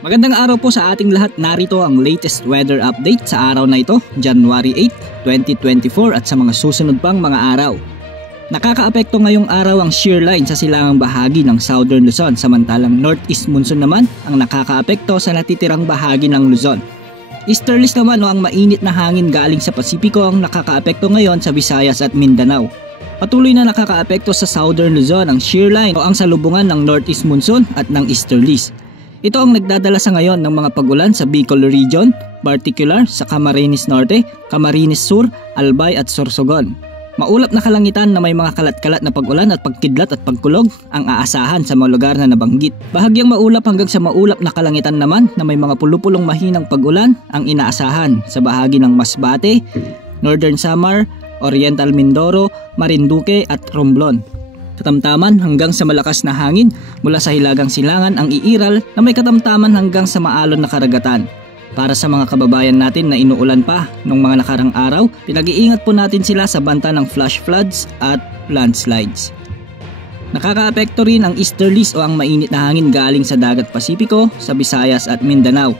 Magandang araw po sa ating lahat. Narito ang latest weather update sa araw na ito, January 8, 2024 at sa mga susunod pang mga araw. Nakakaapekto ngayong araw ang shear line sa silangang bahagi ng Southern Luzon, samantalang northeast monsoon naman ang nakakaapekto sa natitirang bahagi ng Luzon. Easterlies naman o ang mainit na hangin galing sa Pasipiko ang nakakaapekto ngayon sa Visayas at Mindanao. Patuloy na nakakaapekto sa Southern Luzon ang shear line o ang salubungan ng northeast monsoon at ng easterlies. Ito ang nagdadala sa ngayon ng mga pag-ulan sa Bicol Region, particular sa Camarines Norte, Camarines Sur, Albay at Sorsogon. Maulap na kalangitan na may mga kalat-kalat na pag-ulan at pagkidlat at pagkulog ang aasahan sa mga lugar na nabanggit. Bahagyang maulap hanggang sa maulap na kalangitan naman na may mga pulupulong mahinang pag-ulan ang inaasahan sa bahagi ng Masbate, Northern Samar, Oriental Mindoro, Marinduque at Romblon. Katamtaman hanggang sa malakas na hangin mula sa hilagang silangan ang iiral na may katamtaman hanggang sa maalon na karagatan. Para sa mga kababayan natin na inuulan pa noong mga nakarang araw, pinag-iingat po natin sila sa banta ng flash floods at landslides. Nakakaapekto rin ang easterlies o ang mainit na hangin galing sa dagat Pasipiko sa Visayas at Mindanao.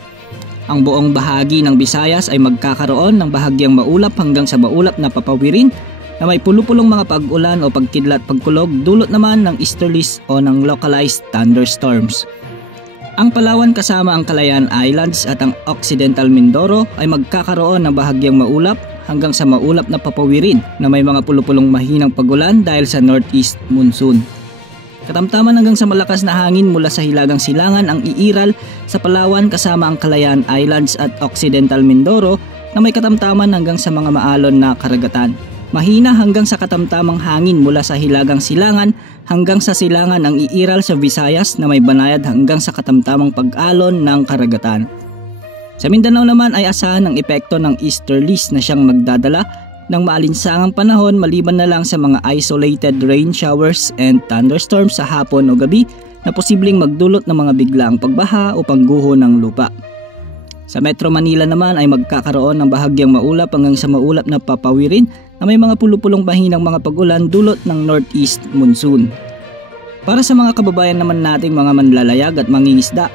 Ang buong bahagi ng Visayas ay magkakaroon ng bahagyang maulap hanggang sa maulap na papawirin na may pulupulong mga pag-ulan o pagkidlat pagkulog dulot naman ng easterlies o ng localized thunderstorms. Ang Palawan kasama ang Calayan Islands at ang Occidental Mindoro ay magkakaroon ng bahagyang maulap hanggang sa maulap na papawirin na may mga pulupulong mahinang pag-ulan dahil sa northeast monsoon. Katamtaman hanggang sa malakas na hangin mula sa hilagang silangan ang iiral sa Palawan kasama ang Calayan Islands at Occidental Mindoro na may katamtaman hanggang sa mga maalon na karagatan. Mahina hanggang sa katamtamang hangin mula sa hilagang silangan hanggang sa silangan ang iiral sa Visayas na may banayad hanggang sa katamtamang pag-alon ng karagatan. Sa Mindanao naman ay asahan ang epekto ng easterlies na siyang magdadala ng maalinsangang panahon maliban na lang sa mga isolated rain showers and thunderstorms sa hapon o gabi na posibleng magdulot ng mga biglaang pagbaha o pagguho ng lupa. Sa Metro Manila naman ay magkakaroon ng bahagyang maulap hanggang sa maulap na papawirin na may mga pulupulong mahinang mga pag-ulan dulot ng northeast monsoon. Para sa mga kababayan naman nating mga manlalayag at mangingisda,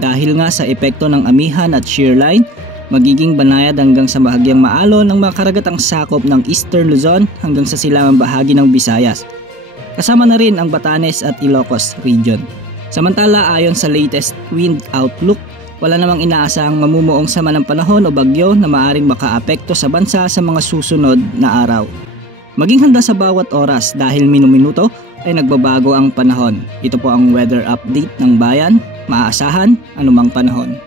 dahil nga sa epekto ng amihan at shear line, magiging banayad hanggang sa bahagyang maalon ng mga karagatang sakop ng Eastern Luzon hanggang sa silangang bahagi ng Visayas. Kasama na rin ang Batanes at Ilocos region. Samantala ayon sa latest wind outlook, wala namang inaasahang mamumuong sama ng panahon o bagyo na maaaring makaapekto sa bansa sa mga susunod na araw. Maging handa sa bawat oras dahil minuminuto ay nagbabago ang panahon. Ito po ang weather update ng bayan, maaasahan anumang panahon.